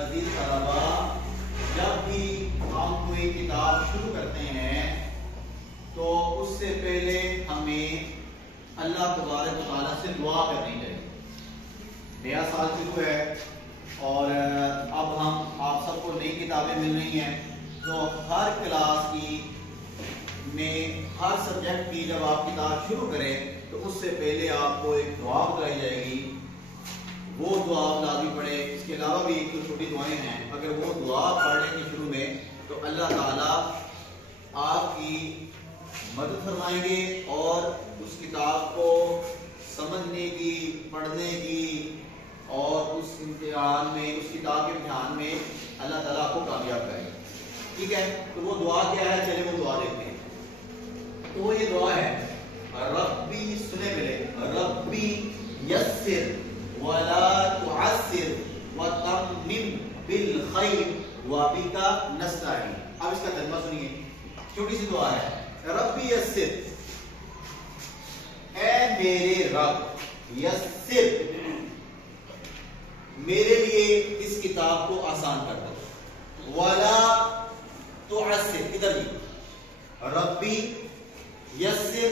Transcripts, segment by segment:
عزیز طلبا، جب بھی ہم کوئی کتاب شروع کرتے ہیں تو اس سے پہلے ہمیں اللہ تبارک و تعالیٰ سے دعا کرنی چاہیے۔ نیا سال شروع ہے اور اب آپ سب کو نئی کتابیں مل رہی ہیں، تو ہر کلاس کی میں ہر سبجیکٹ کی جب آپ کتاب شروع کریں تو اس سے پہلے آپ کو ایک دعا بتائی جائے گی، وہ دعا لازمی پڑھے۔ اس کے علاوہ بھی ایک چھوٹی دعائیں ہیں، اگر وہ دعا پڑھنے کے شروع میں تو اللہ تعالیٰ آپ کی مدد فرمائیں گے اور اس کتاب کو سمجھنے کی، پڑھنے کی اور اس امتحان میں، اس کتاب کے امتحان میں اللہ تعالیٰ آپ کو کامیاب کرے گا۔ ٹھیک ہے، تو وہ دعا کیا ہے؟ چلے وہ دعا دیکھتے ہیں۔ تو وہ یہ دعا ہے، ربی، سنے ملے، ربی یسر ولا تعسر وتمم بالخیر وبک نستعین۔ اب اس کا ترجمہ سنیے، چھوٹی سی دعا ہے، ربی یسر، اے میرے رب، یسر، میرے لیے اس کتاب کو آسان کر دو، ولا تعسر، ادھر بھی، ربی یسر،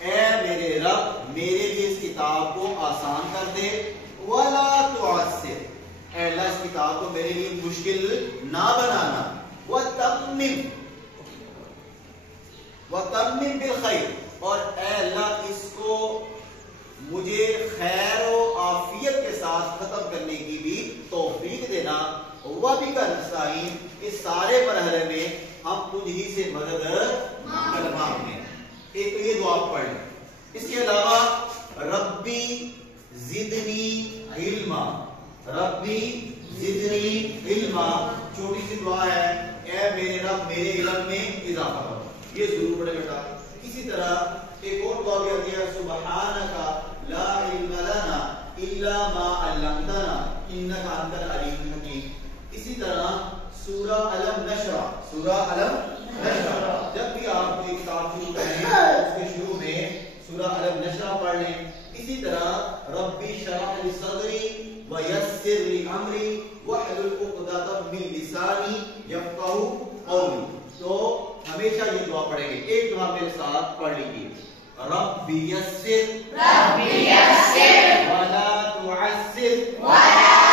اے میرے رب، میرے لیے اس کتاب کو آسان کر دے، ولا تعسر، اے اللہ اس کتاب کو میرے لیے مشکل نہ بنانا، وتمم بالخیر، اور اے اللہ اس کو مجھے خیر و عافیت کے ساتھ ختم کرنے کی بھی توفیق دینا، وبک نستعین، اس سارے مرحلے میں ہم تجھ ہی سے مدد مانگتے ہیں۔ ایک تو یہ دعا پڑھ لیں۔ اس کے علاوہ ربی زدنی علما، ربی زدنی علما، چھوٹی سی دعا ہے، اے میرے رب میرے علم میں اضافہ کرو، یہ ضرور پڑھے بیٹا۔ اسی طرح ایک اور دعا بھی آتی ہے، سبحانک لا علم لنا الا ما علمتنا انک انت العلیم الحکیم۔ اسی طرح سورہ علم نشرہ، سورہ علم نشرہ، جب بھی آپ کوئی کتاب شروع کریں اس کے شروع میں سورہ علم نشرہ پڑھ لیں۔ اسی طرح ربی اشرح لی صدری ویسر لی امری واحلل عقدۃ من لسانی یفقہوا قولی۔ تو ہمیشہ یہ دعا پڑھیں گے۔ ایک دعا میرے ساتھ پڑھ لیجیے، ربی یسر، ربی یسر ولا تعسر، ولا